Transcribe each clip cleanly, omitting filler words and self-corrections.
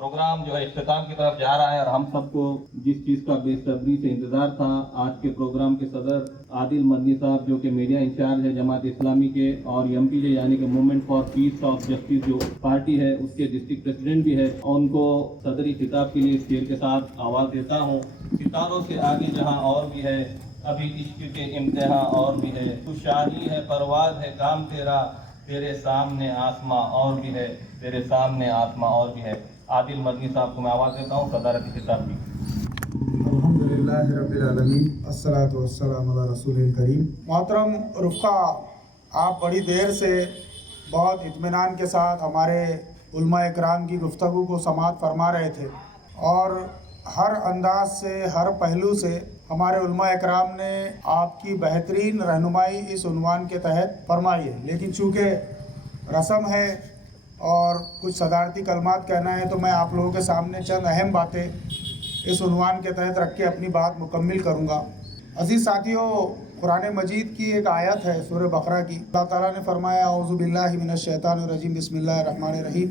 Programme जो है इख्तिताम की तरफ जा रहा है और हम सबको जिस चीज़ का बेसब्री से इंतज़ार था, आज के प्रोग्राम के सदर आदिल मदनी साहब जो कि मीडिया इंचार्ज है जमात इस्लामी के और MPJ यानी कि movement for piece of justice जो पार्टी है उसके डिस्ट्रिक्ट प्रेसिडेंट भी है, उनको सदरी खिताब के लिए इस शेर के साथ आवाज़ देता हूँ। सितारों से आगे जहाँ और भी है, अभी इश्क के इम्तिहान और भी है, तू शाही है परवाज है काम तेरा, तेरे सामने आसमां और भी है, तेरे सामने आसमां और भी है। आदिल मदनी साहब को मैं आवाज़ देता हूँ सदारती खिताब की। अल्हम्दुलिल्लाह रब्बिल आलमीन अस्सलातु वस्सलामु अला रसूलिल करीम। मोहतरम रुफ़ा, आप बड़ी देर से बहुत इत्मीनान के साथ हमारे उलमा इकराम की गुफ्तगू को समाअत फरमा रहे थे और हर अंदाज से, हर पहलू से हमारे उलमा इकराम ने आपकी बेहतरीन रहनुमाई इस उन्वान के तहत फरमाई है। लेकिन चूँकि रस्म है और कुछ सदारती कलमात कहना है, तो मैं आप लोगों के सामने चंद अहम बातें इस उन्वान के तहत रख के अपनी बात मुकम्मिल करूँगा। अज़ीज़ साथियों, कुरान मजीद की एक आयत है सूरह बकरा की। अल्लाह ताला ने फरमाया, औज़ु बिल्लाहि मिनश शैतानिर रजीम, बिस्मिल्लाहिर रहमानिर रहीम,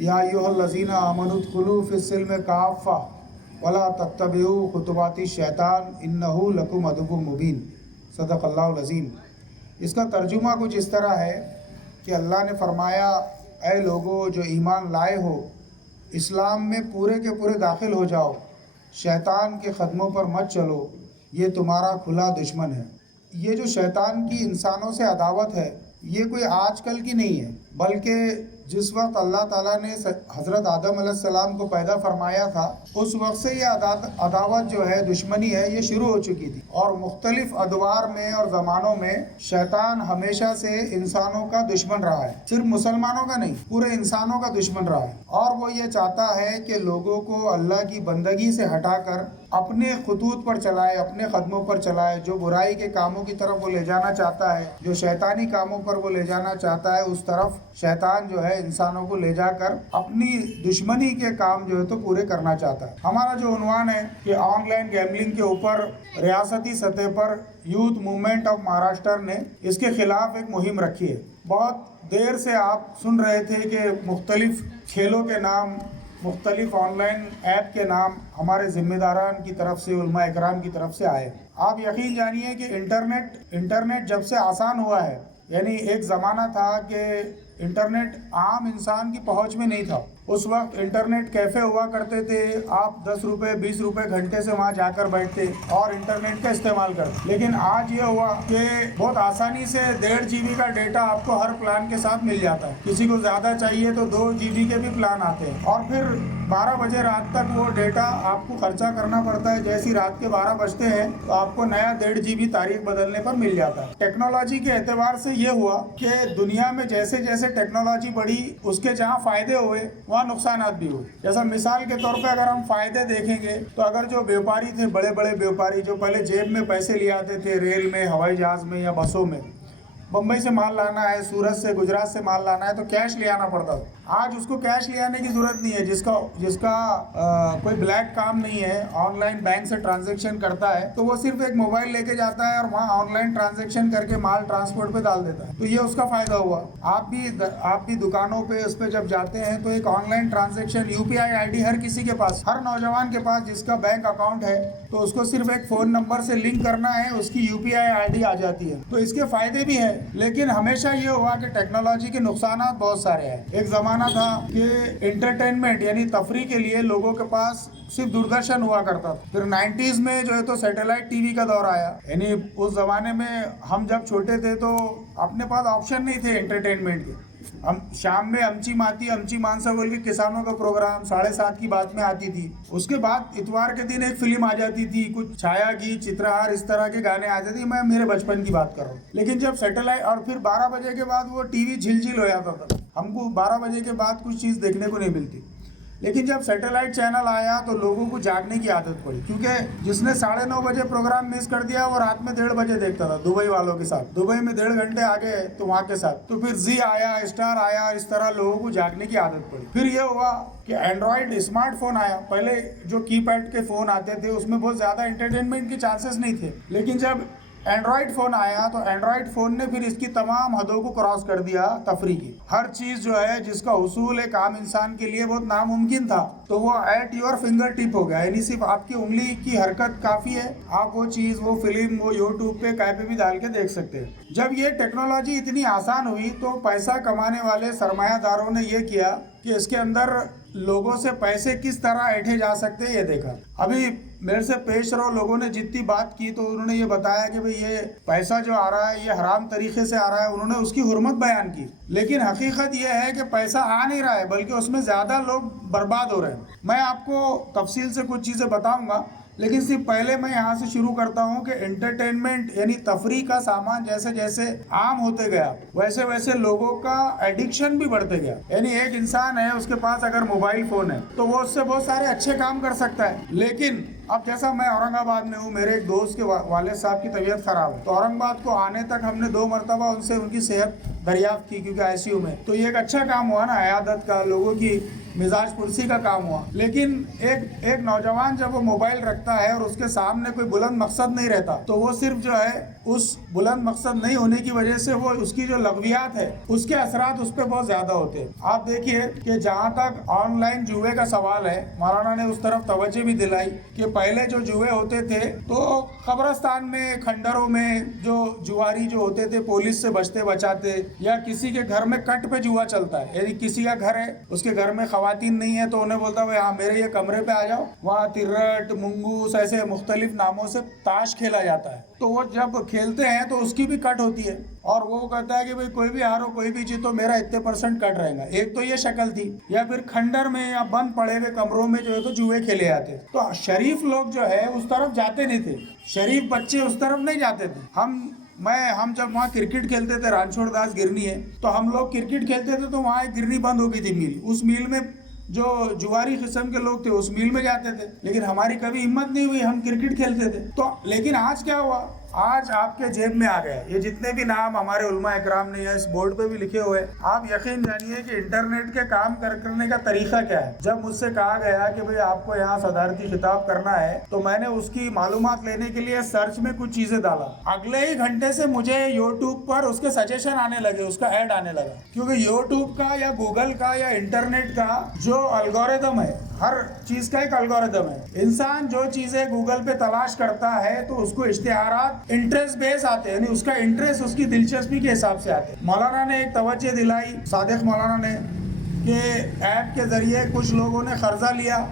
या अय्युहल्लज़ीना आमनु उदखुलू फ़िस्सिल्मि काफ़्फ़ा वला तत्तबिऊ खुतुवाति शैतान इन्नहु लकुम अदुव्वुम मुबीन। सदक़ल्लाहुल अज़ीम। इसका तर्जुमा कुछ इस तरह है कि अल्लाह ने फरमाया, ऐ लोगो जो ईमान लाए हो, इस्लाम में पूरे के पूरे दाखिल हो जाओ, शैतान के क़दमों पर मत चलो, ये तुम्हारा खुला दुश्मन है। ये जो शैतान की इंसानों से अदावत है, ये कोई आजकल की नहीं है, बल्कि जिस वक्त अल्लाह ताला ने हज़रत आदम अलैहिस्सलाम को पैदा फरमाया था, उस वक्त से ये अदावत जो है, दुश्मनी है, ये शुरू हो चुकी थी। और मुख्तलिफ अदवार में और ज़मानों में शैतान हमेशा से इंसानों का दुश्मन रहा है। सिर्फ मुसलमानों का नहीं, पूरे इंसानों का दुश्मन रहा है। और वो ये चाहता है कि लोगों को अल्लाह की बंदगी से हटाकर अपने खतूत पर चलाए, अपने कदमों पर चलाए। जो बुराई के कामों की तरफ वो ले जाना चाहता है, जो शैतानी कामों पर वो ले जाना चाहता है, उस तरफ शैतान जो है इंसानों को ले जाकर अपनी दुश्मनी के काम जो है तो पूरे करना चाहता है। हमारा जो उन्वान है कि ऑनलाइन गैम्बलिंग के ऊपर रियासती सतह पर यूथ मूवमेंट ऑफ महाराष्ट्र ने इसके खिलाफ एक मुहिम रखी है। बहुत देर से आप सुन रहे थे कि मुख्तलिफ खेलों के नाम, मुख्तलिफ ऑनलाइन ऐप के नाम हमारे ज़िम्मेदारान की तरफ से, उलमा इकराम की तरफ से आए। आप यकीन जानिए कि इंटरनेट जब से आसान हुआ है, यानी एक ज़माना था कि इंटरनेट आम इंसान की पहुंच में नहीं था। उस वक्त इंटरनेट कैफ़े हुआ करते थे, आप 10 रुपये 20 रुपये घंटे से वहां जाकर बैठते और इंटरनेट का इस्तेमाल करते। लेकिन आज ये हुआ कि बहुत आसानी से 1.5 GB का डेटा आपको हर प्लान के साथ मिल जाता है। किसी को ज़्यादा चाहिए तो 2 GB के भी प्लान आते हैं और फिर 12 बजे रात तक वो डेटा आपको खर्चा करना पड़ता है। जैसी रात के 12 बजते हैं तो आपको नया 1.5 GB तारीख बदलने पर मिल जाता है। टेक्नोलॉजी के एतबार से ये हुआ कि दुनिया में जैसे जैसे टेक्नोलॉजी बढ़ी, उसके जहाँ फ़ायदे हुए वहाँ नुकसानात भी हुए। जैसा मिसाल के तौर पे अगर हम फ़ायदे देखेंगे तो अगर जो व्यापारी थे, बड़े बड़े व्यापारी जो पहले जेब में पैसे ले आते थे, रेल में, हवाई जहाज़ में या बसों में, बम्बई से माल लाना है, सूरत से, गुजरात से माल लाना है तो कैश ले आना पड़ता था। आज उसको कैश ले आने की ज़रूरत नहीं है। जिसका कोई ब्लैक काम नहीं है, ऑनलाइन बैंक से ट्रांजैक्शन करता है, तो वो सिर्फ एक मोबाइल लेके जाता है और वहाँ ऑनलाइन ट्रांजैक्शन करके माल ट्रांसपोर्ट पे डाल देता है। तो ये उसका फ़ायदा हुआ। आप भी दुकानों पे उस पर जब जाते हैं तो एक ऑनलाइन ट्रांजैक्शन UPI ID हर किसी के पास, हर नौजवान के पास जिसका बैंक अकाउंट है, तो उसको सिर्फ एक फ़ोन नंबर से लिंक करना है, उसकी UPI ID आ जाती है। तो इसके फ़ायदे भी है। लेकिन हमेशा ये हुआ कि टेक्नोलॉजी के नुकसान बहुत सारे हैं। एक ज़माना था कि एंटरटेनमेंट यानी तफरी के लिए लोगों के पास सिर्फ दूरदर्शन हुआ करता था। फिर 90s में जो है तो सैटेलाइट टीवी का दौर आया। यानी उस ज़माने में हम जब छोटे थे तो अपने पास ऑप्शन नहीं थे एंटरटेनमेंट के। हम शाम में अमची मानसा बोल के किसानों का प्रोग्राम 7:30 की बात में आती थी। उसके बाद इतवार के दिन एक फिल्म आ जाती थी, कुछ छाया गीत, चित्रहार, इस तरह के गाने आ जाते थे। मैं मेरे बचपन की बात कर रहा हूँ। लेकिन जब सैटेलाइट और फिर 12 बजे के बाद वो टीवी झिलझिल हो जाता था। हमको 12 बजे के बाद कुछ चीज़ देखने को नहीं मिलती। लेकिन जब सैटेलाइट चैनल आया तो लोगों को जागने की आदत पड़ी, क्योंकि जिसने 9:30 बजे प्रोग्राम मिस कर दिया वो रात में 1:30 बजे देखता था दुबई वालों के साथ। दुबई में 1.5 घंटे आगे तो वहाँ के साथ। तो फिर जी आया, स्टार आया, इस तरह लोगों को जागने की आदत पड़ी। फिर ये हुआ कि एंड्रॉयड स्मार्टफोन आया। पहले जो कीपैड के फ़ोन आते थे उसमें बहुत ज़्यादा एंटरटेनमेंट के चांसेस नहीं थे। लेकिन जब एंड्रॉयड फ़ोन आया तो एंड्रॉयड फ़ोन ने फिर इसकी तमाम हदों को क्रॉस कर दिया तफरी की। हर चीज़ जो है जिसका हुसूल एक आम इंसान के लिए बहुत नामुमकिन था तो वो एट योर फिंगर टिप हो गया, यानी सिर्फ आपकी उंगली की हरकत काफ़ी है, आप वो चीज़, वो फिल्म, वो यूट्यूब पे कहीं पे भी डाल के देख सकते हैं। जब ये टेक्नोलॉजी इतनी आसान हुई तो पैसा कमाने वाले सरमायादारों ने ये किया कि इसके अंदर लोगों से पैसे किस तरह ऐंठे जा सकते हैं ये देखा। अभी मेरे से पेश रहो लोगों ने जितनी बात की तो उन्होंने ये बताया कि भाई ये पैसा जो आ रहा है ये हराम तरीके से आ रहा है, उन्होंने उसकी हुर्मत बयान की। लेकिन हकीकत ये है कि पैसा आ नहीं रहा है बल्कि उसमें ज़्यादा लोग बर्बाद हो रहे हैं। मैं आपको तफसील से कुछ चीज़ें बताऊँगा, लेकिन सिर्फ पहले मैं यहाँ से शुरू करता हूँ कि एंटरटेनमेंट यानी तफरी का सामान जैसे जैसे आम होते गया वैसे वैसे लोगों का एडिक्शन भी बढ़ते गया। यानी एक इंसान है, उसके पास अगर मोबाइल फ़ोन है तो वो उससे बहुत सारे अच्छे काम कर सकता है, लेकिन अब जैसा मैं औरंगाबाद में हूँ, मेरे एक दोस्त के वालिद साहब की तबीयत ख़राब है तो औरंगाबाद को आने तक हमने 2 मरतबा उनसे उनकी सेहत दरियाफ्त की क्योंकि ICU में। तो ये एक अच्छा काम हुआ ना, अयादत का, लोगों की मिजाज पुरसी का काम हुआ। लेकिन एक नौजवान जब वो मोबाइल रखता है और उसके सामने कोई बुलंद मकसद नहीं रहता तो वो सिर्फ जो है उस बुलंद मकसद नहीं होने की वजह से वो उसकी जो लगवियात है उसके असरात उस पर बहुत ज़्यादा होते हैं। आप देखिए कि जहाँ तक ऑनलाइन जुए का सवाल है, मौलाना ने उस तरफ तवज्जो भी दिलाई कि पहले जो जुए होते थे तो कब्रस्तान में, खंडरों में जो जुआरी जो होते थे पुलिस से बचते बचाते, या किसी के घर में कट पे जुआ चलता है, यदि किसी का घर है उसके घर में खवातीन नहीं है तो उन्हें बोलता भाई हाँ मेरे ये कमरे पे आ जाओ, वहाँ तिर्रट, मुंगूस, ऐसे मुख्तलिफ नामों से ताश खेला जाता है। तो वो जब खेलते हैं तो उसकी भी कट होती है और वो कहता है कि भाई कोई भी हारो कोई भी जीतो मेरा इतने % कट रहेगा। एक तो ये शक्ल थी। या फिर खंडर में या बंद पड़े हुए कमरों में जो है तो जुए खेले जाते। तो शरीफ लोग जो है उस तरफ जाते नहीं थे, शरीफ बच्चे उस तरफ नहीं जाते थे। हम जब वहाँ क्रिकेट खेलते थे, रणछोड़ दास गिरनी है, तो हम लोग क्रिकेट खेलते थे तो वहाँ एक गिरनी बंद हो गई थी मील, उस मील में जो जुआरी किस्म के लोग थे उस मील में जाते थे, लेकिन हमारी कभी हिम्मत नहीं हुई, हम क्रिकेट खेलते थे। तो लेकिन आज क्या हुआ, आज आपके जेब में आ गया ये जितने भी नाम हमारे उलमा इकराम ने इस बोर्ड पे भी लिखे हुए। आप यकीन जानिए कि इंटरनेट के काम करने का तरीका क्या है। जब मुझसे कहा गया कि भाई आपको यहाँ सदारती खिताब करना है तो मैंने उसकी मालूमात लेने के लिए सर्च में कुछ चीजें डाला। अगले ही घंटे से मुझे यूट्यूब पर उसके सजेशन आने लगे, उसका ऐड आने लगा, क्योंकि यूट्यूब का या गूगल का या इंटरनेट का जो अलगोरिदम है, हर चीज का एक अलगोरिदम है। इंसान जो चीजें गूगल पे तलाश करता है तो उसको इश्तिहारात इंटरेस्ट बेस आते हैं, यानी उसका इंटरेस्ट उसकी दिलचस्पी के हिसाब से आते हैं। मौलाना ने एक तवज्जो दिलाई, सादिक मौलाना ने, कि ऐप के जरिए कुछ लोगों ने कर्जा लिया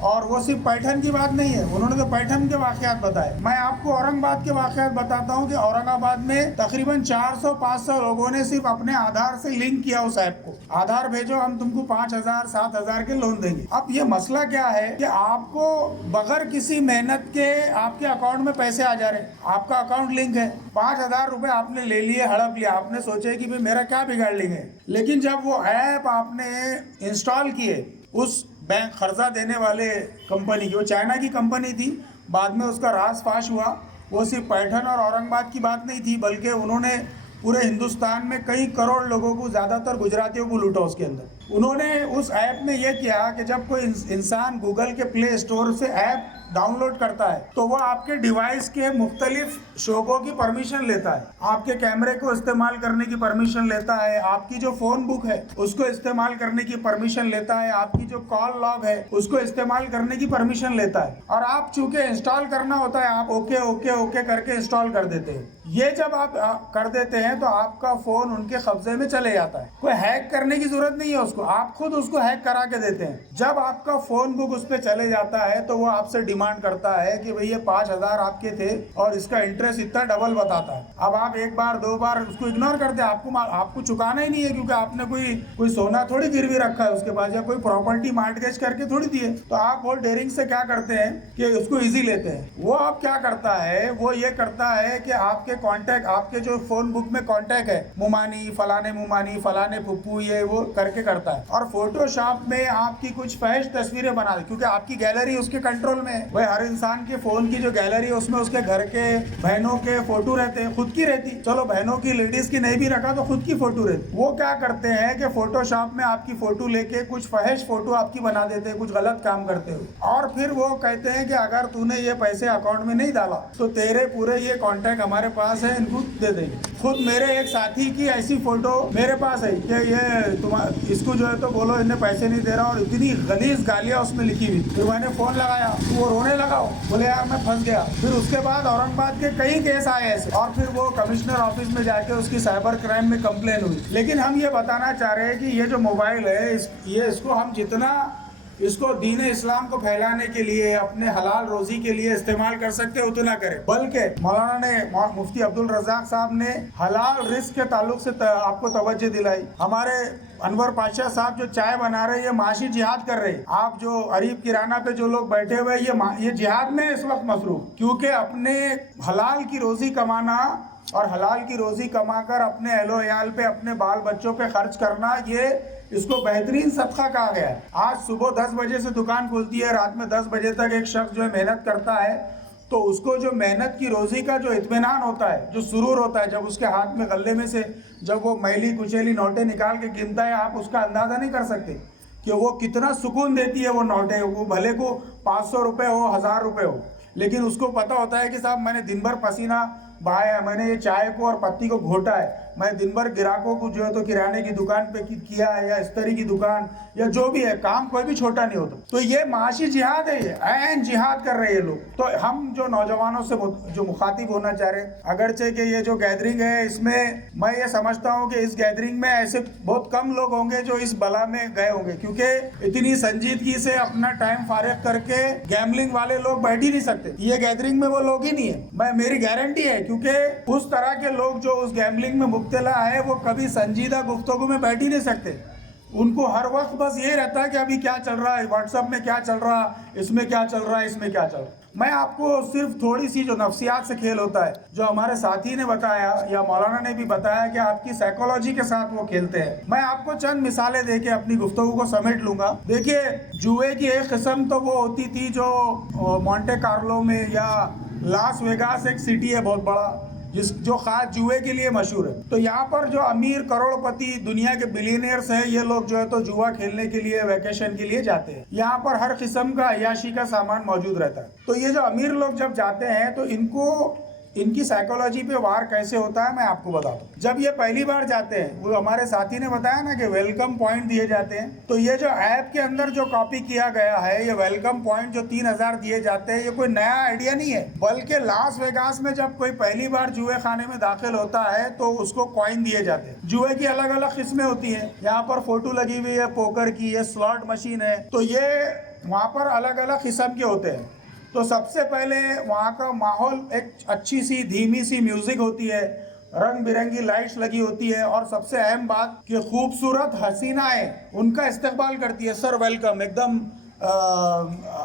और वो सिर्फ पैठन की बात नहीं है, उन्होंने तो पैठन के वाकयात बताए। मैं आपको औरंगाबाद के वाकयात बताता हूँ कि औरंगाबाद में तकरीबन 400-500 लोगों ने सिर्फ अपने आधार से लिंक किया उस ऐप को, आधार भेजो हम तुमको 5,000-7,000 के लोन देंगे। अब ये मसला क्या है कि आपको बगैर किसी मेहनत के आपके अकाउंट में पैसे आ जा रहे, आपका अकाउंट लिंक है, 5,000 रुपए आपने ले लिए, हड़प लिया, आपने सोचे कि भाई मेरा क्या बिगाड़ लेंगे। लेकिन जब वो ऐप आपने इंस्टॉल किए उस बैंक कर्जा देने वाले कंपनी की, वो चाइना की कंपनी थी, बाद में उसका राज फाश हुआ, वो सिर्फ पैठन और औरंगाबाद की बात नहीं थी बल्कि उन्होंने पूरे हिंदुस्तान में कई करोड़ लोगों को, ज़्यादातर गुजरातियों को लूटा उसके अंदर। उन्होंने उस ऐप में यह किया कि जब कोई इंसान गूगल के प्ले स्टोर से ऐप डाउनलोड करता है तो वह आपके डिवाइस के मुख्तलिफ शोबों की परमिशन लेता है, आपके कैमरे को इस्तेमाल करने की परमिशन लेता है, आपकी जो फ़ोन बुक है उसको इस्तेमाल करने की परमिशन लेता है, आपकी जो कॉल लॉग है उसको इस्तेमाल करने की परमिशन लेता है। और आप चूँकि इंस्टॉल करना होता है, आप ओके ओके ओके करके इंस्टॉल कर देते हैं। ये जब आप कर देते हैं तो आपका फ़ोन उनके कब्जे में चले जाता है, कोई हैक करने की ज़रूरत नहीं है उसको, आप खुद उसको हैक करा के देते हैं। जब आपका फ़ोन बुक उस पर चले जाता है तो वो आपसे डिमांड करता है कि भाई ये 5,000 आपके थे और इसका इंटरेस्ट इतना डबल बताता है। अब आप एक बार 2 बार उसको इग्नोर करते हैं, आपको चुकाना ही नहीं है, क्योंकि आपने कोई सोना थोड़ी गिरवी रखा है उसके पास, या कोई प्रॉपर्टी मार्टगेज करके थोड़ी दी है। तो आप बहुत डेयरिंग से क्या करते हैं कि उसको ईजी लेते हैं। वो आप क्या करता है, वो ये करता है कि आपके कॉन्टैक्ट, आपके जो फ़ोन बुक में में कांटेक्ट है, मुमानी फलाने फुप्पू ये वो करके करता है। और फोटोशॉप में आपकी कुछ फैश तस्वीरें बना दे, क्योंकि आपकी गैलरी उसके कंट्रोल में है। वही हर इंसान के फोन की जो गैलरी है उसमें उसके घर के बहनों के फोटो रहते हैं, खुद की रहती, चलो बहनों की लेडीज की नहीं भी रखा तो खुद की फोटो रहती। वो क्या करते हैं कि फोटोशॉप में आपकी फोटो लेके कुछ फहश फोटो आपकी बना देते हैं, कुछ गलत काम करते हुए, और फिर वो कहते हैं कि अगर तूने ये पैसे अकाउंट में नहीं डाला तो तेरे पूरे ये कॉन्टैक्ट हमारे पास है, इनको दे देंगे। खुद मेरे एक साथी की ऐसी फोटो मेरे पास है कि ये इसको जो है तो बोलो इन्हें पैसे नहीं दे रहा, और इतनी गलीज गालियां उसमें लिखी हुई। फिर मैंने फोन लगाया, वो रोने लगा, बोले यार मैं फंस गया। फिर उसके बाद औरंगाबाद के कई केस आए ऐसे, और फिर वो कमिश्नर ऑफिस में जाके उसकी साइबर क्राइम में कंप्लेन हुई। लेकिन हम ये बताना चाह रहे हैं कि ये जो मोबाइल है इसको हम जितना इसको दीन इस्लाम को फैलाने के लिए, अपने हलाल रोजी के लिए इस्तेमाल कर सकते हैं उतना करें। बल्कि मुफ्ती अब्दुल रज़ाक साहब ने हलाल रिस्क के ताल्लुक से आपको तवज्जो दिलाई। हमारे अनवर पाशा साहब जो चाय बना रहे हैं, ये माशी जिहाद कर रहे हैं। आप जो अरीब किराना पे जो लोग बैठे हुए ये जिहाद में इस वक्त मसरूफ, क्योंकि अपने हलाल की रोजी कमाना और हलाल की रोजी कमाकर अपने अहलो अयाल पे, अपने बाल बच्चों पे खर्च करना, ये इसको बेहतरीन सदका कहा गया है। आज सुबह 10 बजे से दुकान खुलती है, रात में 10 बजे तक एक शख्स जो है मेहनत करता है, तो उसको जो मेहनत की रोजी का जो इत्मीनान होता है, जो सुरूर होता है, जब उसके हाथ में गले में से जब वो मैली कुचैली नोटें निकाल के गिनता है, आप उसका अंदाज़ा नहीं कर सकते कि वो कितना सुकून देती है वो नोटें। वो भले को 500 रुपये हो, 1000 रुपये हो, लेकिन उसको पता होता है कि साहब मैंने दिन भर पसीना बहाया है, मैंने ये चाय को और पत्ती को घोटा है, मैं दिन भर ग्राहकों को जो है तो किराने की दुकान पे किया है, या इस्तरी की दुकान, या जो भी है, काम कोई भी छोटा नहीं होता। तो ये माशी जिहाद है, ये ऐन जिहाद कर रहे हैं लोग। तो हम जो नौजवानों से जो मुखातिब होना चाह रहे हैं, अगरचे कि ये जो गैदरिंग है, इसमें मैं ये समझता हूँ कि इस गैदरिंग में ऐसे बहुत कम लोग होंगे जो इस बला में गए होंगे, क्योंकि इतनी संजीदगी से अपना टाइम फारिग करके गैम्बलिंग वाले लोग बैठ ही नहीं सकते। ये गैदरिंग में वो लोग ही नहीं है, मेरी गारंटी है, क्योंकि उस तरह के लोग जो उस गैम्बलिंग में मुब्तला है वो कभी संजीदा गुफ्तगू में बैठ ही नहीं सकते। उनको हर वक्त बस ये रहता है कि अभी क्या चल रहा है, व्हाट्सएप में क्या चल रहा, इसमें क्या चल रहा है, इसमें क्या चल रहा है। मैं आपको सिर्फ थोड़ी सी जो नफ्सियात से खेल होता है, जो हमारे साथी ने बताया या मौलाना ने भी बताया कि आपकी साइकोलॉजी के साथ वो खेलते हैं, मैं आपको चंद मिसालें देके अपनी गुफ्तगू को समेट लूंगा। देखिए, जुए की एक किस्म तो वो होती थी जो मोंटे कार्लो में, या लास वेगास एक सिटी है बहुत बड़ा जो खास जुए के लिए मशहूर है। तो यहाँ पर जो अमीर करोड़पति दुनिया के बिलियनियर्स हैं, ये लोग जो है तो जुआ खेलने के लिए, वैकेशन के लिए जाते हैं। यहाँ पर हर किस्म का अय्याशी का सामान मौजूद रहता है। तो ये जो अमीर लोग जब जाते हैं तो इनकी साइकोलॉजी पे वार कैसे होता है मैं आपको बताता हूँ। जब ये पहली बार जाते हैं, वो हमारे साथी ने बताया ना कि वेलकम पॉइंट दिए जाते हैं, तो ये जो ऐप के अंदर जो कॉपी किया गया है, ये वेलकम पॉइंट जो 3000 दिए जाते हैं, ये कोई नया आइडिया नहीं है, बल्कि लास वेगास में जब कोई पहली बार जुए खाने में दाखिल होता है तो उसको कॉइन दिए जाते हैं। जुए की अलग अलग किस्में होती है, यहाँ पर फोटो लगी हुई है पोकर की, ये स्लॉट मशीन है, तो ये वहाँ पर अलग अलग किस्म के होते हैं। तो सबसे पहले वहाँ का माहौल, एक अच्छी सी धीमी सी म्यूजिक होती है, रंग बिरंगी लाइट्स लगी होती है, और सबसे अहम बात कि खूबसूरत हसीनाएं उनका इस्तकबाल करती है। सर वेलकम, एकदम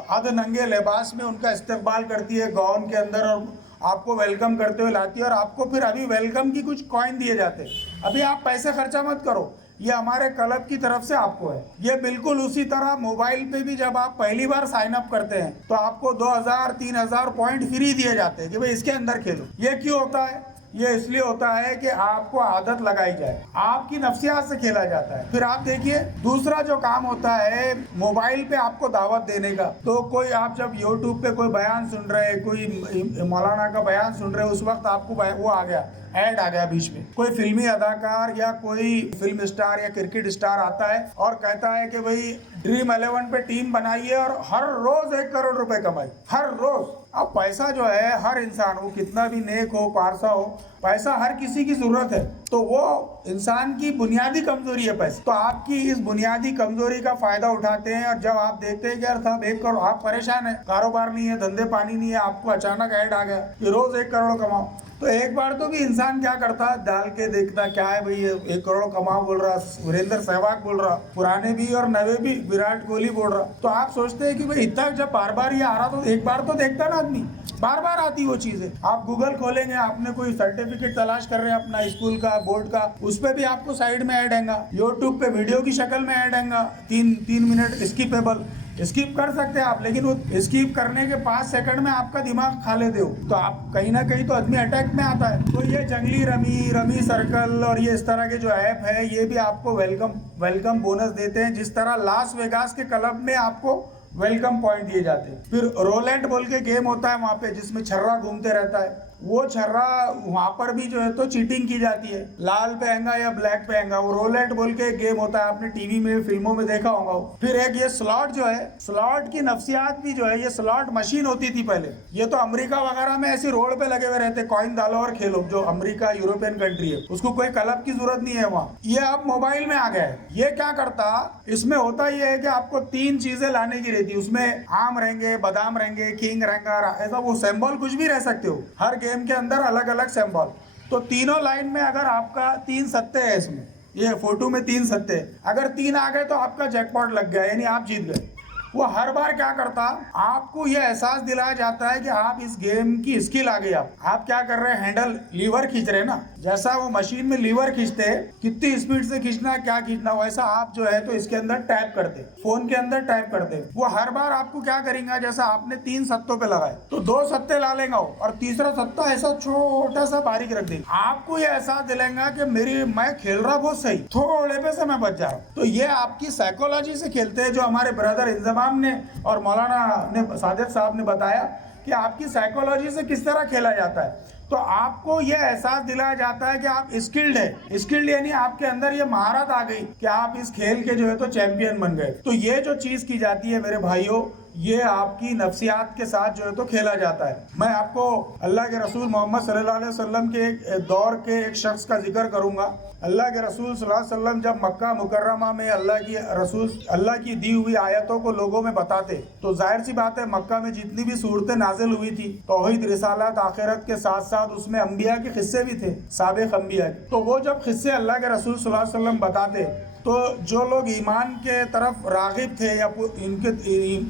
आधे नंगे लिबास में उनका इस्तकबाल करती है गाउन के अंदर, और आपको वेलकम करते हुए लाती है। और आपको फिर अभी वेलकम की कुछ कॉइन दिए जाते हैं, अभी आप पैसे खर्चा मत करो, ये हमारे क्लब की तरफ से आपको है। ये बिल्कुल उसी तरह मोबाइल पे भी जब आप पहली बार साइन अप करते हैं तो आपको 2000-3000 पॉइंट फ्री दिए जाते हैं कि भाई इसके अंदर खेलो। ये क्यों होता है? ये इसलिए होता है कि आपको आदत लगाई जाए, आपकी नफ्सियात से खेला जाता है। फिर आप देखिए, दूसरा जो काम होता है मोबाइल पे आपको दावत देने का। तो कोई आप जब यूट्यूब पे कोई बयान सुन रहे, कोई मौलाना का बयान सुन रहे, उस वक्त आपको वो आ गया, ऐड आ गया बीच में, कोई फिल्मी अदाकार या कोई फिल्म स्टार या क्रिकेट स्टार आता है और कहता है कि भाई ड्रीम 11 पे टीम बनाइए और हर रोज 1 करोड़ रुपए कमाई, हर रोज। अब पैसा जो है, हर इंसान, वो कितना भी नेक हो, पारसा हो, पैसा हर किसी की जरूरत है। तो वो इंसान की बुनियादी कमजोरी है पैसा। तो आपकी इस बुनियादी कमजोरी का फायदा उठाते हैं, और जब आप देखते हैं कि यार साहब 1 करोड़, आप परेशान है, कारोबार नहीं है, धंधे पानी नहीं है, आपको अचानक ऐड आ गया कि रोज 1 करोड़ कमाओ, तो एक बार तो भी इंसान क्या करता, डाल के देखता क्या है भाई, 1 करोड़ कमाओ बोल रहा, वीरेंद्र सहवाग बोल रहा, पुराने भी और नवे भी, विराट कोहली बोल रहा। तो आप सोचते हैं कि भाई इतना जब बार बार ये आ रहा तो एक बार तो देखता ना आदमी, बार बार आती वो चीजें। आप गूगल खोलेंगे, आपने कोई सर्टिफिकेट तलाश कर रहे हैं अपना स्कूल का, बोर्ड का, उस पर भी आपको साइड में ऐड आएगा, यूट्यूब पे वीडियो की शक्ल में ऐड आएगा, 3 मिनट स्किपेबल, स्किप कर सकते हैं आप, लेकिन वो स्किप करने के 5 सेकंड में आपका दिमाग खा लेते हो, तो आप कहीं ना कहीं तो आदमी अटैक में आता है। तो ये जंगली रमी सर्कल और ये इस तरह के जो ऐप है, ये भी आपको वेलकम बोनस देते हैं, जिस तरह लास वेगास के क्लब में आपको वेलकम पॉइंट दिए जाते हैं। फिर रोलेट बोल के गेम होता है वहाँ पे, जिसमें छर्रा घूमते रहता है, वो छर्रा वहाँ पर भी जो है तो चीटिंग की जाती है, लाल पे आएगा या ब्लैक पे आएगा, वो रोलेट बोल के गेम होता है, आपने टीवी में फिल्मों में देखा होगा। फिर एक ये स्लॉट जो है, स्लॉट की नफ्सियात भी जो है, ये स्लॉट मशीन होती थी पहले, ये तो अमेरिका वगैरह में ऐसी रोड पे लगे हुए रहते, कॉइन डालो और खेलो, जो अमेरिका यूरोपियन कंट्री है, उसको कोई क्लब की जरूरत नहीं है वहाँ। ये अब मोबाइल में आ गया है। ये क्या करता, इसमें होता ये है कि आपको 3 चीजें लाने की रहती, उसमें आम रहेंगे, बादाम रहेंगे, किंग रहेंगा, ऐसा वो सिंबल कुछ भी रह सकते हो, हर गेम के अंदर अलग अलग सिंबल। तो तीनों लाइन में अगर आपका 3 सत्ते है, इसमें ये फोटो में 3 सत्ते, अगर 3 आ गए तो आपका जैकपॉट लग गया, यानी आप जीत गए। वो हर बार क्या करता, आपको ये एहसास दिलाया जाता है कि आप इस गेम की स्किल आ गई। आप क्या कर रहे हैं, हैंडल लीवर खींच रहे हैं ना, जैसा वो मशीन में लीवर खींचते हैं, कितनी स्पीड से खींचना है, क्या खींचना, वैसा आप जो है तो इसके अंदर टाइप करते, फोन के अंदर टाइप करते। वो हर बार आपको क्या करेंगे, जैसा आपने 3 सत्तों पे लगाए तो 2 सत्ते ला लेगा और तीसरा सत्ता ऐसा छोटा सा बारीक रख देगा, आपको ये एहसास दिलाएगा कि मैं खेल रहा बहुत सही, थोड़े पे से मैं बच जा रहा हूँ। तो ये आपकी साइकोलॉजी से खेलते हैं, जो हमारे ब्रदर इंजमाम ने और मौलाना ने, सादिक साहब ने बताया कि आपकी साइकोलॉजी से किस तरह खेला जाता है। तो आपको यह एहसास दिलाया जाता है कि आप स्किल्ड है, स्किल्ड यानी आपके अंदर ये महारत आ गई कि आप इस खेल के जो है तो चैंपियन बन गए। तो ये जो चीज की जाती है मेरे भाइयों, ये आपकी नफ्सियात के साथ जो है तो खेला जाता है। मैं आपको अल्लाह के रसूल मोहम्मद सल्लल्लाहु अलैहि वसल्लम के एक दौर के एक शख्स का जिक्र करूंगा। अल्लाह के रसूल सल्लल्लाहु अलैहि वसल्लम जब मक्का मुकर्रमा में अल्लाह की दी हुई आयतों को लोगों में बताते, तो जाहिर सी बात है मक्का में जितनी भी सूरतें नाजिल हुई थी, तौहीद, रिसालत, आखिरत के साथ साथ उसमें अंबिया के किस्से भी थे, साबिक अंबिया। तो वो जब किस्से अल्लाह के रसूल सल्लल्लाहु अलैहि वसल्लम बताते, तो जो लोग ईमान के तरफ रागिब थे या इनके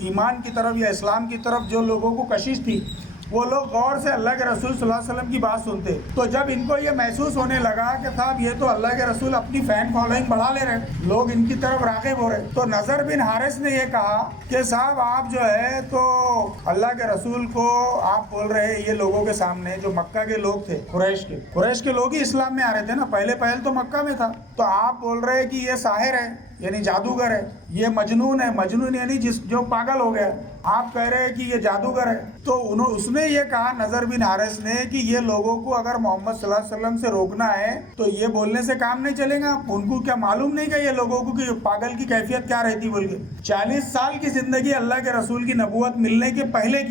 ईमान की तरफ या इस्लाम की तरफ जो लोगों को कशिश थी, वो लोग गौर से अल्लाह के रसूल सल्लल्लाहु अलैहि वसल्लम की बात सुनते। तो जब इनको ये महसूस होने लगा कि साहब ये तो अल्लाह के रसूल अपनी फैन फॉलोइंग बढ़ा ले रहे, लोग इनकी तरफ राग़िब हो रहे, तो नज़र बिन हारिस ने ये कहा कि साहब आप जो है तो अल्लाह के रसूल को आप बोल रहे हैं ये लोगों के सामने, जो मक्का के लोग थे, कुरैश के लोग ही इस्लाम में आ रहे थे ना, पहले तो मक्का में था, तो आप बोल रहे हैं कि ये साहिर है यानी जादूगर है, ये मजनून है, मजनून यानी जो पागल हो गया, आप कह रहे हैं कि ये जादूगर है। तो उसने ये कहा नज़र बिन हारिस ने कि ये लोगों को अगर मोहम्मद सल्लल्लाहु अलैहि वसल्लम से रोकना है तो ये बोलने से काम नहीं चलेगा। उनको क्या मालूम नहीं कि ये लोगों को कि पागल की कैफियत क्या रहती बोल के। 40 साल की जिंदगी अल्लाह के रसूल की नबूवत मिलने के पहले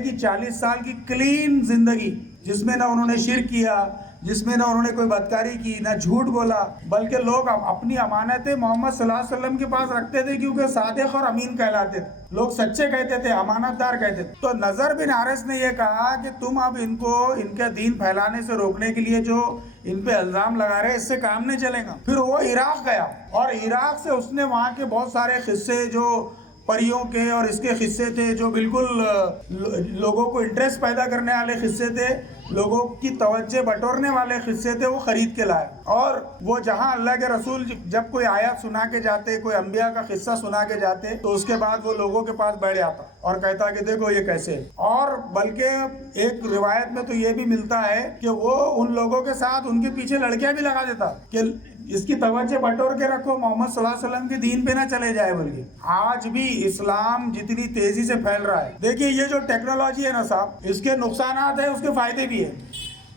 की 40 साल की क्लीन जिंदगी, जिसमें ना उन्होंने शिर्क किया, जिसमें ना उन्होंने कोई बदकारी की, ना झूठ बोला, बल्कि लोग अपनी अमानतें मोहम्मद सल्लल्लाहु अलैहि वसल्लम के पास रखते थे, क्योंकि सादिक और अमीन कहलाते थे, लोग सच्चे कहते थे, अमानतदार कहते थे। तो नज़र बिन हारिस ने यह कहा कि तुम अब इनको इनके दीन फैलाने से रोकने के लिए जो इन पे इल्ज़ाम लगा रहे, इससे काम नहीं चलेगा। फिर वो इराक गया और इराक से उसने वहाँ के बहुत सारे किस्से जो परियों के और इसके किस्से थे, जो बिल्कुल लोगों को इंटरेस्ट पैदा करने वाले किस्से थे, लोगों की तवज्जो बटोरने वाले किस्से थे, वो खरीद के लाए। और वो जहां अल्लाह के रसूल जब कोई आयत सुना के जाते, कोई अंबिया का किस्सा सुना के जाते, तो उसके बाद वो लोगों के पास बैठ जाता और कहता कि देखो ये कैसे। और बल्कि एक रिवायत में तो ये भी मिलता है कि वो उन लोगों के साथ उनके पीछे लड़कियां भी लगा देता कि इसकी तवज्जो बटोर के रखो, मोहम्मद सल्लल्लाहु अलैहि वसल्लम के दीन पे ना चले जाए। बल्कि आज भी इस्लाम जितनी तेजी से फैल रहा है, देखिए ये जो टेक्नोलॉजी है ना साहब, इसके नुकसानात है, उसके फायदे भी है।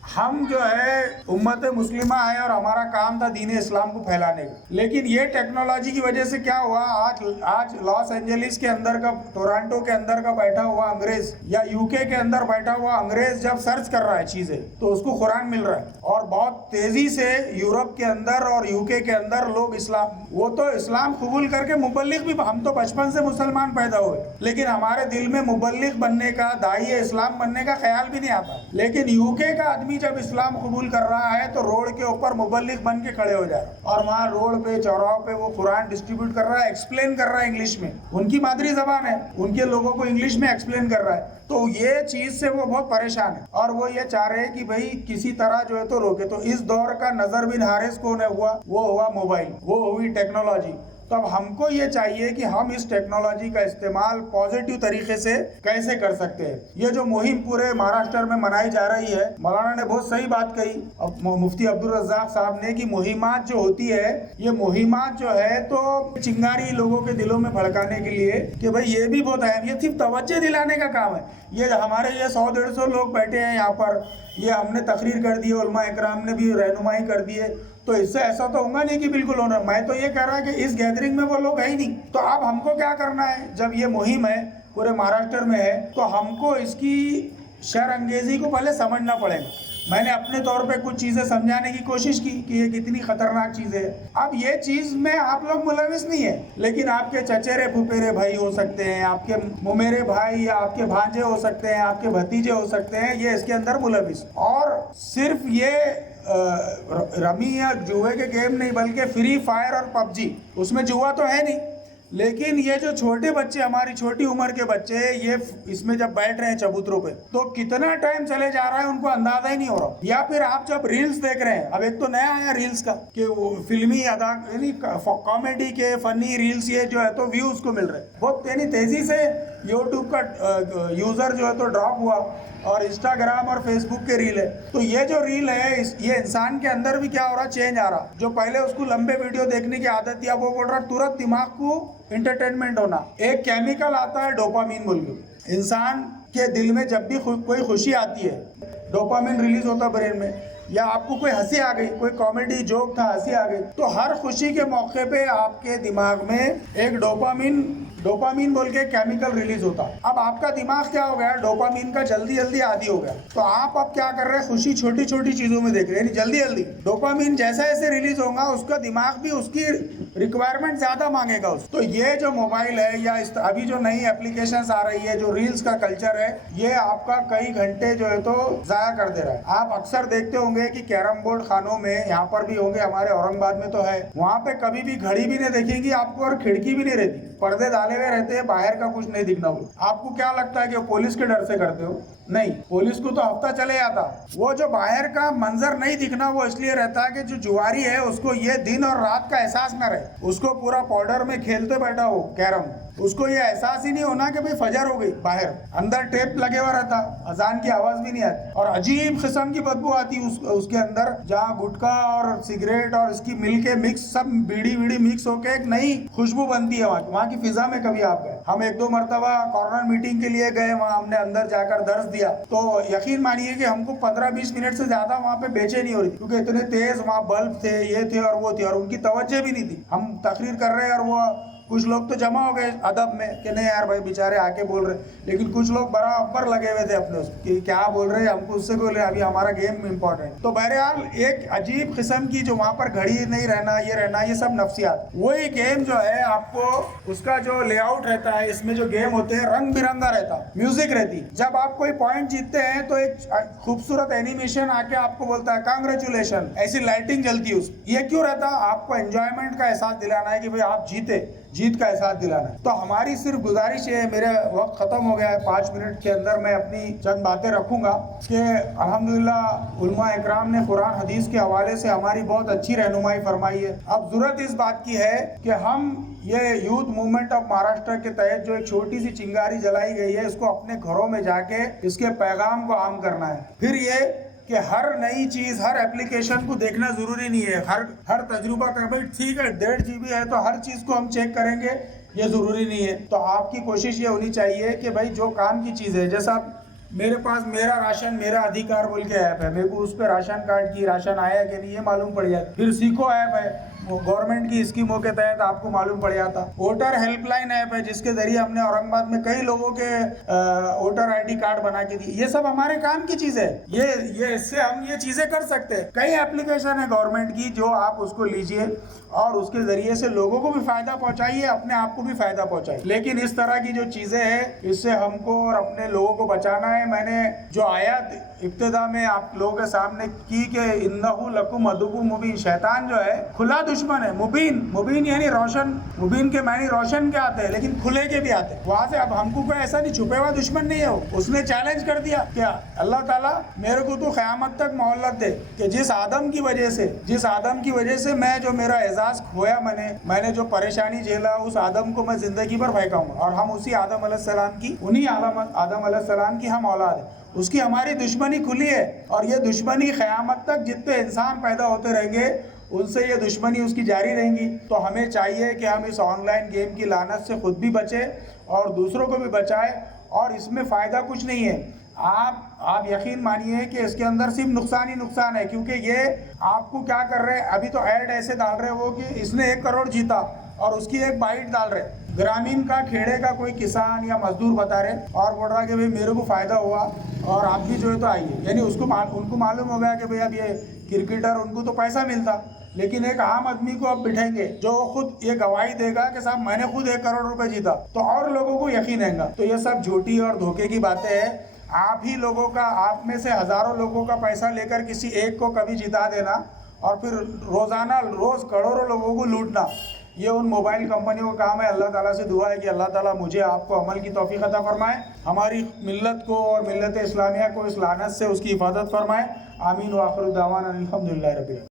हम जो है उम्मत मुस्लिमा है और हमारा काम था दीन इस्लाम को फैलाने का, लेकिन ये टेक्नोलॉजी की वजह से क्या हुआ, आज लॉस एंजलिस के अंदर का, टोरंटो के अंदर का बैठा हुआ अंग्रेज या यूके के अंदर बैठा हुआ अंग्रेज जब सर्च कर रहा है चीजें तो उसको कुरान मिल रहा है। और बहुत तेजी से यूरोप के अंदर और यूके के अंदर लोग इस्लाम, वो तो इस्लाम कबूल करके मुबल्लिग भी, हम तो बचपन से मुसलमान पैदा हुए, लेकिन हमारे दिल में मुबल्लिग बनने का, दाई इस्लाम बनने का ख्याल भी नहीं आता। लेकिन यूके का आदमी जब इस्लाम कबूल कर रहा है तो रोड के ऊपर मुबल्लिग बन के खड़े हो जाए और वहाँ रोड पे, चौराहों पे वो कुरान डिस्ट्रीब्यूट कर रहा है, एक्सप्लेन कर रहा है इंग्लिश में, उनकी मादरी जबान है, उनके लोगों को इंग्लिश में एक्सप्लेन कर रहा है। तो ये चीज से वो बहुत परेशान है और वो ये चाह रहे हैं कि भाई किसी तरह जो है तो रोके। तो इस दौर का नजर बिन हारिस कौन हुआ, वो हुआ मोबाइल, वो हुई टेक्नोलॉजी। तो अब हमको ये चाहिए कि हम इस टेक्नोलॉजी का इस्तेमाल पॉजिटिव तरीके से कैसे कर सकते हैं। ये जो मुहिम पूरे महाराष्ट्र में मनाई जा रही है, मौलाना ने बहुत सही बात कही, अब मुफ्ती अब्दुल रज़्ज़ाक साहब ने, कि मुहिमात जो होती है, ये मुहिमात जो है तो चिंगारी लोगों के दिलों में भड़काने के लिए कि भाई ये भी बहुत अहम, ये सिर्फ तवज्जो दिलाने का काम है। ये हमारे ये 100-150 लोग बैठे हैं यहाँ पर, ये हमने तकरीर कर दी, उलमा इकराम ने भी रहनुमाई कर दी है, तो इससे ऐसा तो होगा नहीं कि बिल्कुल होना। मैं तो ये कह रहा कि इस गैदरिंग में वो लोग है ही नहीं। तो अब हमको क्या करना है, जब ये मुहिम है पूरे महाराष्ट्र में है, तो हमको इसकी शर अंगेजी को पहले समझना पड़ेगा। मैंने अपने तौर पे कुछ चीज़ें समझाने की कोशिश की कि ये कितनी खतरनाक चीज़ है। अब ये चीज़ में आप लोग मुलविस नहीं है, लेकिन आपके चचेरे फुफेरे भाई हो सकते हैं, आपके मुमेरे भाई या आपके भांजे हो सकते हैं, आपके भतीजे हो सकते हैं, ये इसके अंदर मुलविस। और सिर्फ ये रमी या जुए के गेम नहीं, बल्कि फ्री फायर और पबजी, उसमें जुआ तो है नहीं, लेकिन ये जो छोटे बच्चे, हमारी छोटी उम्र के बच्चे, ये इसमें जब बैठ रहे हैं चबूतरों पे, तो कितना टाइम चले जा रहा है उनको अंदाजा ही नहीं हो रहा। या फिर आप जब रील्स देख रहे हैं, अब एक तो नया आया रील्स का कि वो फिल्मी अदा, यानी कॉमेडी के फनी रील्स, ये जो है तो व्यूज को मिल रहे हैं बहुत, यानी तेजी से यूट्यूब का यूजर जो है तो ड्रॉप हुआ और इंस्टाग्राम और फेसबुक के रील है। तो ये जो रील है, ये इंसान के अंदर भी क्या हो रहा, चेंज आ रहा। जो पहले उसको लंबे वीडियो देखने की आदत थी, अब वो बोल रहा तुरंत दिमाग को इंटरटेनमेंट होना। एक केमिकल आता है डोपामीन बोल के, इंसान के दिल में जब भी कोई खुशी आती है, डोपामीन रिलीज होता है ब्रेन में, या आपको कोई हंसी आ गई, कोई कॉमेडी जोक था, हंसी आ गई, तो हर खुशी के मौके पे आपके दिमाग में एक डोपामीन बोल के केमिकल रिलीज होता। अब आपका दिमाग क्या हो गया, डोपामीन का जल्दी जल्दी आदी हो गया। तो आप अब क्या कर रहे हैं, खुशी छोटी छोटी चीजों में देख रहे हैं, जल्दी जल्दी डोपामीन जैसा जैसे रिलीज होगा, उसका दिमाग भी उसकी रिक्वायरमेंट ज्यादा मांगेगा तो ये जो मोबाइल है या अभी जो नई एप्लीकेशंस आ रही है, जो रील्स का कल्चर है, ये आपका कई घंटे जो है तो जाया कर दे रहा है। आप अक्सर देखते होंगे कि कैरम बोर्ड खानों में, यहाँ पर भी होंगे, हमारे औरंगाबाद में तो है, वहाँ पे कभी भी घड़ी भी नहीं देखेंगी आपको और खिड़की भी नहीं रहती, पर्दे डाले हुए रहते हैं, बाहर का कुछ नहीं दिखना। वो आपको क्या लगता है कि पुलिस के डर से करते हो? नहीं, पुलिस को तो हफ्ता चले आता। वो जो बाहर का मंजर नहीं दिखना, वो इसलिए रहता है कि जो जुआरी है उसको ये दिन और रात का एहसास न रहे, उसको पूरा पाउडर में खेलते बैठा हो कैरम, उसको ये एहसास ही नहीं होना कि भाई फजर हो गई, बाहर अंदर टेप लगे हुआ रहता, अजान की आवाज भी नहीं आती और अजीब किस्म की बदबू आती उसके अंदर, जहाँ गुटखा और सिगरेट और इसकी मिल के मिक्स, सब बीड़ी मिक्स होके एक नई खुशबू बनती है वहाँ की फिजा में। कभी आप गए? हम 1-2 मरतबा कॉर्नर मीटिंग के लिए गए, वहाँ हमने अंदर जाकर दर्श दिया, तो यकीन मानिए कि हमको 15-20 मिनट से ज्यादा वहाँ पे बेचैनी हो रही थी, क्योंकि इतने तेज वहाँ बल्ब थे, ये थे और वो थे, और उनकी तवज्जो भी नहीं थी। हम तकरीर कर रहे हैं और वो कुछ लोग तो जमा हो गए अदब में कि नहीं यार भाई बेचारे आके बोल रहे, लेकिन कुछ लोग बराबर लगे हुए थे अपने कि क्या बोल रहे हैं, हमको उससे बोले अभी हमारा गेम इम्पोर्टेंट। तो बहरहाल एक अजीब किस्म की जो वहाँ पर घड़ी नहीं रहना, ये रहना, ये सब नफ्सियात। वही गेम जो है, आपको उसका जो लेआउट रहता है, इसमें जो गेम होते हैं रंग बिरंगा रहता, म्यूजिक रहती। जब आप कोई पॉइंट जीतते हैं तो एक खूबसूरत एनिमेशन आके आपको बोलता है कांग्रेचुलेशन, ऐसी लाइटिंग जलती है उसकी। ये क्यों रहता? आपको एंजॉयमेंट का एहसास दिलाना है कि भाई आप जीते, जीत का एहसास दिलाना है। तो हमारी सिर्फ गुजारिश है, मेरा वक्त खत्म हो गया है, 5 मिनट के अंदर मैं अपनी चंद बातें रखूंगा कि अल्हम्दुलिल्लाह उलमा इकराम ने कुरान हदीस के हवाले से हमारी बहुत अच्छी रहनुमाई फरमाई है। अब जरूरत इस बात की है कि हम ये यूथ मूवमेंट ऑफ महाराष्ट्र के तहत जो एक छोटी सी चिंगारी जलाई गई है, इसको अपने घरों में जाके इसके पैगाम को आम करना है। फिर ये कि हर नई चीज, हर एप्लीकेशन को देखना जरूरी नहीं है, हर तजुर्बा कर भाई ठीक है 1.5 GB है तो हर चीज को हम चेक करेंगे, ये जरूरी नहीं है। तो आपकी कोशिश ये होनी चाहिए कि भाई जो काम की चीज है, जैसा मेरे पास मेरा राशन मेरा अधिकार बोल के ऐप है, मेरे को उस पर राशन कार्ड की राशन आया कि नहीं ये मालूम पड़ जाता। फिर सीखो ऐप है, वो गवर्नमेंट की स्कीमों के तहत आपको मालूम पड़ जाता। वोटर हेल्पलाइन ऐप है जिसके जरिए हमने औरंगाबाद में कई लोगों के वोटर आईडी कार्ड बना के दिए। ये सब हमारे काम की चीज है, ये इससे हम ये चीजें कर सकते हैं। कई एप्लीकेशन है गवर्नमेंट की जो आप उसको लीजिए और उसके जरिए से लोगों को भी फायदा पहुंचाइए, अपने आप को भी फायदा पहुंचाइए। लेकिन इस तरह की जो चीजें हैं इससे हमको और अपने लोगों को बचाना है। मैंने जो आयत इब्तिदा में आप लोगों के सामने की कि इन्नहु लकुम अदुव्वुम मुबीन, शैतान जो है खुला दुश्मन है। मुबीन, मुबीन यानी रोशन, मुबीन के मानी रोशन के आते हैं लेकिन खुले के भी आते हैं। वहां से अब हमको कोई ऐसा नहीं, छुपे हुआ दुश्मन नहीं है वो। उसने चैलेंज कर दिया क्या अल्लाह ताला मेरे को तो क़यामत तक मोहलत दे कि जिस आदम की वजह से मैं जो मेरा एजाज खोया, मैंने जो परेशानी झेला उस आदम को मैं जिंदगी भर फेंकाऊंगा। और हम उसी आदम अलैहिस्सलाम की, उन्हीं आदम अलैहिस्सलाम की हम औलाद है। उसकी हमारी दुश्मनी खुली है और ये दुश्मनी क़यामत तक जितने इंसान पैदा होते रहेंगे उनसे ये दुश्मनी उसकी जारी रहेंगी। तो हमें चाहिए कि हम इस ऑनलाइन गेम की लानत से खुद भी बचें और दूसरों को भी बचाएं। और इसमें फ़ायदा कुछ नहीं है, आप यकीन मानिए कि इसके अंदर सिर्फ नुकसान ही नुकसान है। क्योंकि ये आपको क्या कर रहे हैं, अभी तो ऐड ऐसे डाल रहे हो कि इसने 1 करोड़ जीता और उसकी एक बाइट डाल रहे। ग्रामीण का, खेड़े का कोई किसान या मजदूर बता रहे और बोल रहा कि भाई मेरे को फ़ायदा हुआ और आप भी जो है तो आइए। यानी उनको मालूम हो गया कि भाई अब ये क्रिकेटर, उनको तो पैसा मिलता, लेकिन एक आम आदमी को अब बिठाएंगे जो खुद ये गवाही देगा कि साहब मैंने खुद 1 करोड़ रुपए जीता, तो और लोगों को यकीन आएगा। तो ये सब झूठी और धोखे की बातें हैं। आप ही लोगों का, आप में से हज़ारों लोगों का पैसा लेकर किसी एक को कभी जिता देना और फिर रोज़ करोड़ों लोगों को लूटना, ये उन मोबाइल कंपनियों का काम है। अल्लाह ताला से दुआ है कि अल्लाह ताला मुझे आपको अमल की तौफीक अता फरमाए, हमारी मिल्लत को और मिल्लत इस्लामिया को इस लानत से उसकी हिफाजत फरमाए। आमीन व आखिर दावाना अल्हम्दुलिल्लाहि रब्बिल आलमीन।